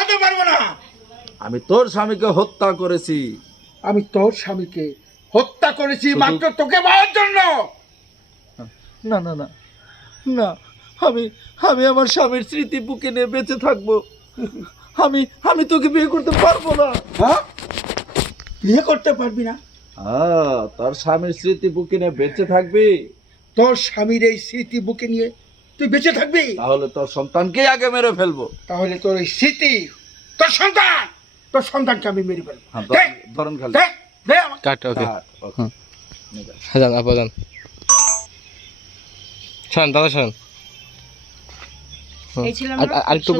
হতে পারবো না। আমি তোর স্বামীকে হত্যা করেছি। আমি তোর স্বামীকে হত্যা করেছি মাত্র তোকে পাওয়ার জন্য। না না না না, আমি আমি আমার স্বামীর স্মৃতি বুকে নিয়ে বেঁচে থাকবো। আমি আমি তোকে বিয়ে করতে পারবো না। হ্যাঁ, বিয়ে করতে পারবি না? তোর স্বামীর স্মৃতি বুকে নিয়ে বেঁচে থাকবি? তোর স্বামীর এই স্মৃতি বুকে নিয়ে তুই বেঁচে থাকবি? তাহলে তোর সন্তানকে আগে মেরে ফেলবো। তাহলে তোর এই স্মৃতি, তোর সন্তানকে আমি মেরে ফেলবো। ধরন খালি দে, দে আমাকে। কাট ওকে ওকে। যান আপা যান শোন দাদা শোন এই ছিলাম না? আরেকটু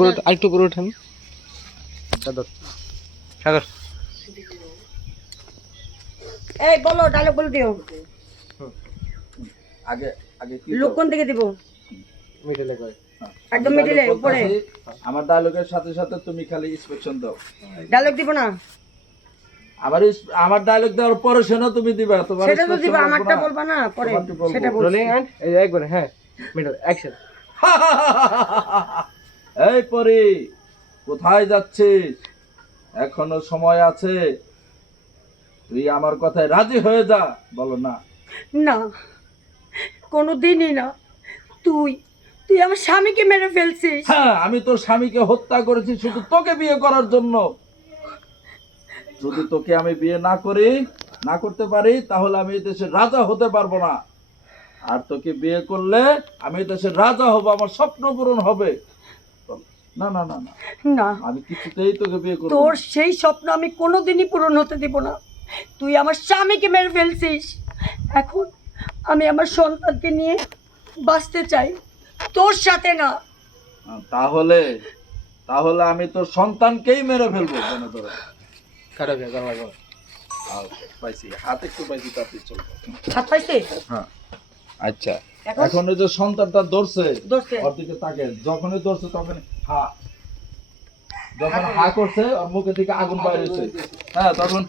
উপরে ওঠেন সাগর সাগর এই বলো, ডায়লগ বলে দিও। আগে আগে কি লোক কোন দিকে দিব? মিডলে কয় একদম মিডিলে উপরে। আমার ডায়লগের সাথে সাথে তুমি খালি ইন্সপেকশন দাও। ডায়লগ দিব না? আমার ডায়লগ দেওয়ার পরে শোনো তুমি দিবা। তোমার সেটা তো inspection দিবা, লাগবে আমারটা না। বলবা না পরে। তোমারটা বলবো। সেটা বলছি। রোলিং এন্ড এই একবারে হ্যাঁ মিডল অ্যাকশন এই পরি, কোথায় যাচ্ছিস? এখনো সময় আছে, তুই আমার কথায় রাজি হয়ে যা। বলো না। না, কোনোদিনই না। তুই তুই আমার স্বামীকে মেরে ফেলছিস। হ্যাঁ, আমি তোর স্বামীকে হত্যা করেছি শুধু তোকে বিয়ে করার জন্য। যদি তোকে আমি বিয়ে না করতে পারি তাহলে আমি এই দেশের রাজা হতে পারবো না। আর তোকে বিয়ে করলে আমি এই দেশের রাজা হব, আমার স্বপ্ন পূরণ হবে। না না না না, না, আমি কিছুতেই তোকে বিয়ে করব তোর না। সেই স্বপ্ন আমি কোনোদিনই পূরণ হতে দিব না। তুই আমার স্বামীকে মেরে ফেলছিস। এখন আমি আমার সন্তানকে নিয়ে বাঁচতে চাই, তোর সাথে না। তাহলে তাহলে আমি তোর সন্তানকেই মেরে ফেলবো। কেন তোর কাট ওকে করা লাগবে পাইছি, হাত একটু পাইছি, তাতে চলবে। হাত পাইছে? হ্যাঁ, আচ্ছা। এখন? এখন ওই যে সন্তানটা ধরছে, ধরছে। ওর দিকে তাকে যখনই ধরছে তখন যখন হা করছে ওর মুখে থেকে আগুন বাইর হয়েছে। হ্যাঁ, তখন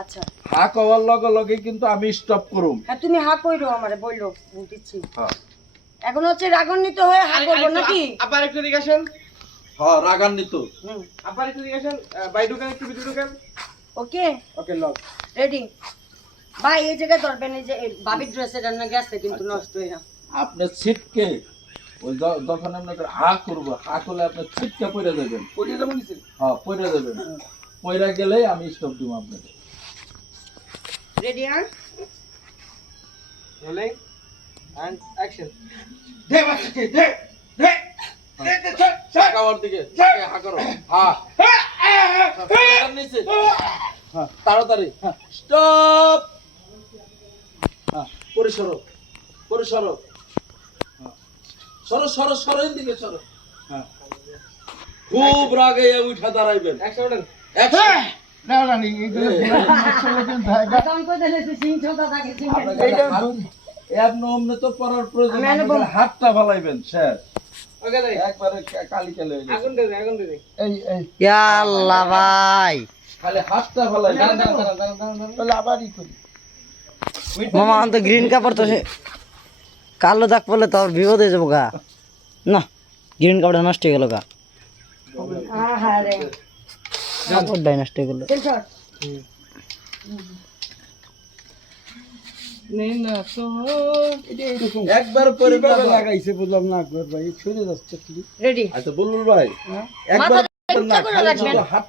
আচ্ছা, হা কওয়ার লগে লগে কিন্তু আমি স্টপ করুম। হ্যাঁ তুমি হা কইরো, আমারে বললো দিচ্ছি। হ্যাঁ এখন হচ্ছে রাগান্বিত হয়ে হা করবো নাকি? আবার একটু দিকে আসেন হ্যাঁ, রাগান্বিত। হুম, আবার একটু দিকে আসেন বাই ঢুকেন একটু ভিতরে ঢুকেন ওকে ওকে লক রেডি। ভাই এই জায়গায় ধরবেন, এই যে বাবির ড্রেসের রান্না গেছে কিন্তু নষ্ট হয়ে না। আপনি ছিটকে ওই যখন আপনি হা করবো, হা করলে আপনি ছিটকে পড়ে যাবেন। পড়ে যাবেন নিচে হ্যাঁ, পড়ে যাবেন। পড়ে গেলে আমি স্টপ দিব আপনাকে। রেডি? আর রোলিং এন্ড অ্যাকশন দে বাচ্চাকে, দে, দে, দে, দে, ছাড়, ছাড়। টাকা দিকে তাকে হা করো। হ্যাঁ, নিচে। হ্যাঁ, তাড়াতাড়ি স্টপ। হ্যাঁ, পরিসরো পরিসরো। হ্যাঁ, সরো সরো সরো, এদিকে সরো। হ্যাঁ, খুব রাগে উঠা দাঁড়াইবেন। অ্যাকশন ওঠেন। Action! না, না, না, এইগুলো আসলে কিন্তু হয়। আমি কই দিলে সিং ছোটা থাকে সিং। আপনাকে এমনি অমনি তো পড়ার প্রয়োজন আমি নেই, এনে আপনাকে হাতটা ফালাইবেন। শেষ, ওকে দাই একবারে কালি কালি হয়ে যাবে। আগুন দে আগুন দে এই আল্লাহ ভাই খালি হাতটা ফালাইবেন। দাঁড়ান দাঁড়ান দাঁড়ান দাঁড়ান দাঁড়ান তাহলে আবারই করি। মামা আমি তো গ্রিন কাপড় তো কালো দাগ পড়লে তো বিপদ হয়ে যাবো গা। না গ্রিন কাপড়টা নষ্ট হয়ে গেল গা, হ্যাঁ রে কাপড়টাই নষ্ট হয়ে গেল। সেন্সর নেই না তো এটা এরকম একবার করে কিভাবে লাগাইছে বললাম না, আকবর ভাই সরে যাচ্ছে কি। রেডি। আচ্ছা বুলবুল ভাই, একবার মাথা না, ইচ্ছা করে খালি রাখবেন। শুধু হাত